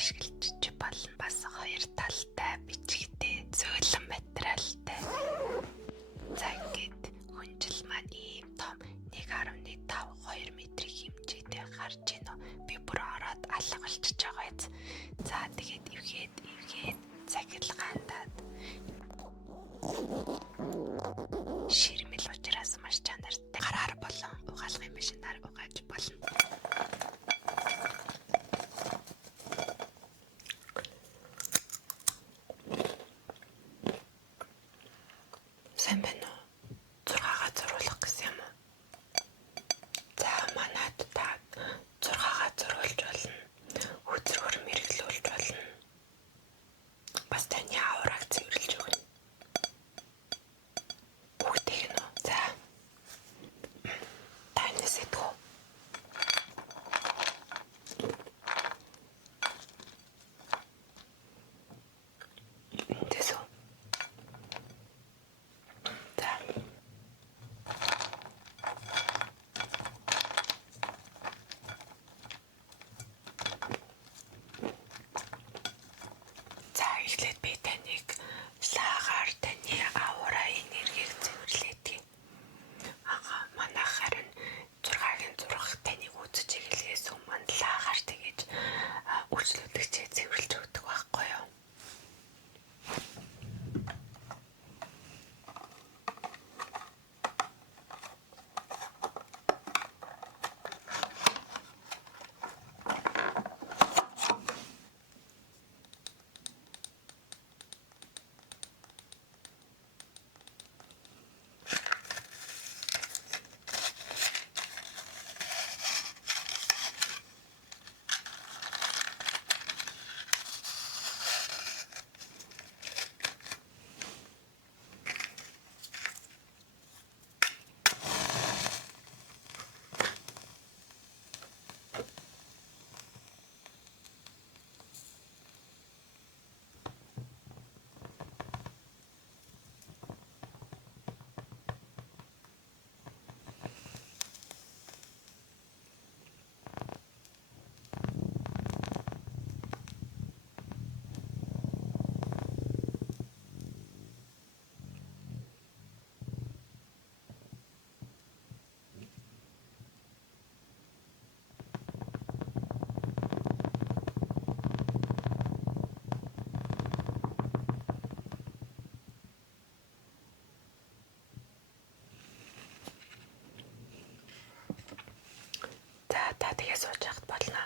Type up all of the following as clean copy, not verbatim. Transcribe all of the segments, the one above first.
ашиглаж болно. Бас хоёр талтай бичгтэй зөөлөн материалтай. За ингээд хүнжил маань ийм том 1.5 2 метрийн хэмжээтэй гарч ийн үү. Би бүр ороод алга болчихж байгаа биз. За тэгээд эвгээд цагилгаандаад ширмэл учраас маш чанартай гараар болон угаалгын машинаар угааж болно. Сайн байна уу? 6-гаар зурулах гэсэн юм уу? За манайд та 6-гаар зурулж болно. Хөзрөөр мэргэлүүлж болно. Бас таны аураг цэвэрлж өгнө. Бүгдийг нь үү? За. Таны сэдв. Тэсүү. За. За эхлээд би таныг лагаар таны аура энергийг цэвэрлэдэг. Манайх харин 6-гийн зурах таныг үзэж эхлэхээс өмнө лагаар тэгэж үйлчлүүлэгчээ цэвэрлж өгдөг байхгүй юу? Та тэгээ сууж явахд болно.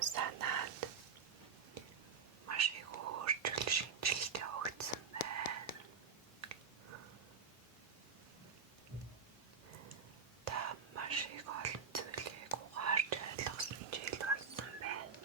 Санаад маш их өөрчлөлт шинжилгээ өгсөн байна. Та маш их олон зүйлийг ухаарч ойлгосон жил болсон байна.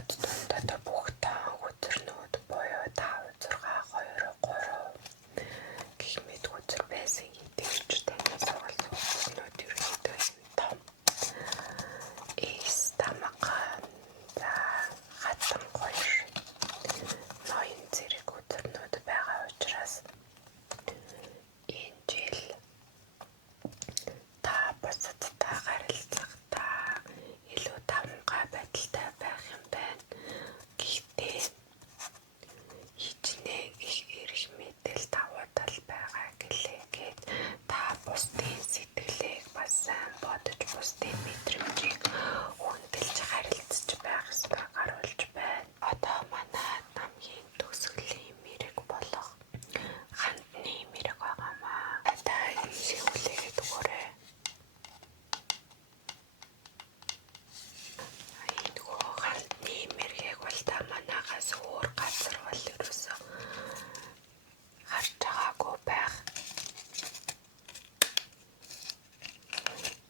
Код дундаа бүх таан өдрнүүд буюу 5, 6, 2, 3 гэх мэт өдөр байсан гэдэгч танаас олснууд ерөнхийдөө том эс тамга за хатан 2 ноён зэрэг өдрнүүд байгаа учраас энэ жил та бусадтай харилцахдаа илүү тавмгай байдалтай байх юм байна. Гэхдээ хичнээн их эрх мэдэл давуу тал байгаа гэлээгээд та бусдын сэтгэлийг бас сайн бодож бусдын мэдрэмжийг хүндэлж харилцаж байх ёстой гаруулж байна. Одоо манай намгийн төгсгөлийн мэрэг болох хандны мэрэг байгаамаа. Та энэ шивлээд өгөөрэй. Энэхүү хандны мэргийг бол та манайхаас өөр газар бол ерөөсөө харж байгаагүй байх.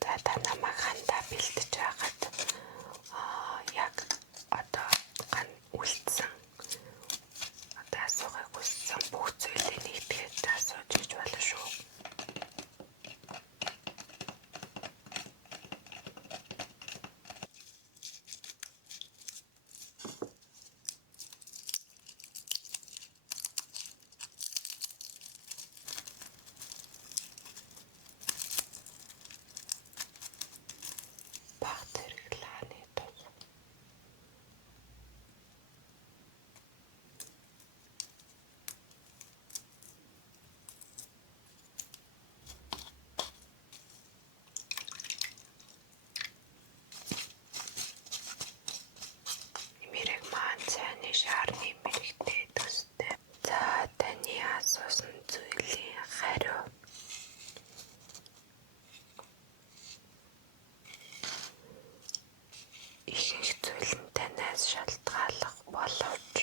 За та намайг хандаа бэлтэж байгаад яг одоо үлдсэн одоо асуугыг хүссэн бүх зүйлийг нэгтгэж асууж гэж болно шүү. Баг зэрэглааны тул мэрэг маань цайны шаарны мэрэгтэй төстэй. За таны асуусан зүйлийн хариу ихэнх зүйл нь танаас шалтгааллах боловч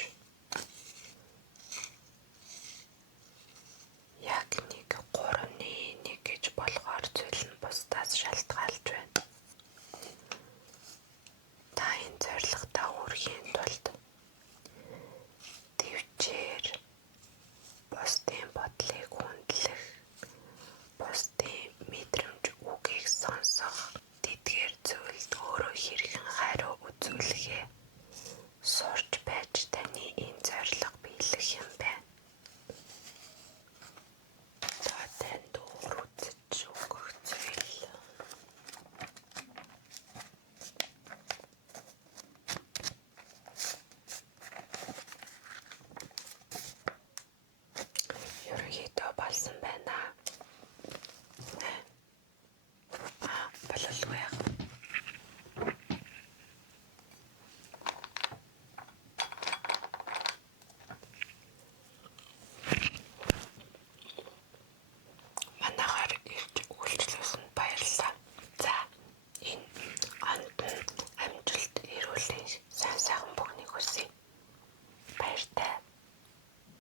яг 1-3-1 гэж болохоор зүйл нь бусдаас шалтгаалж байна. Та энэ зорилготой хүрэхийн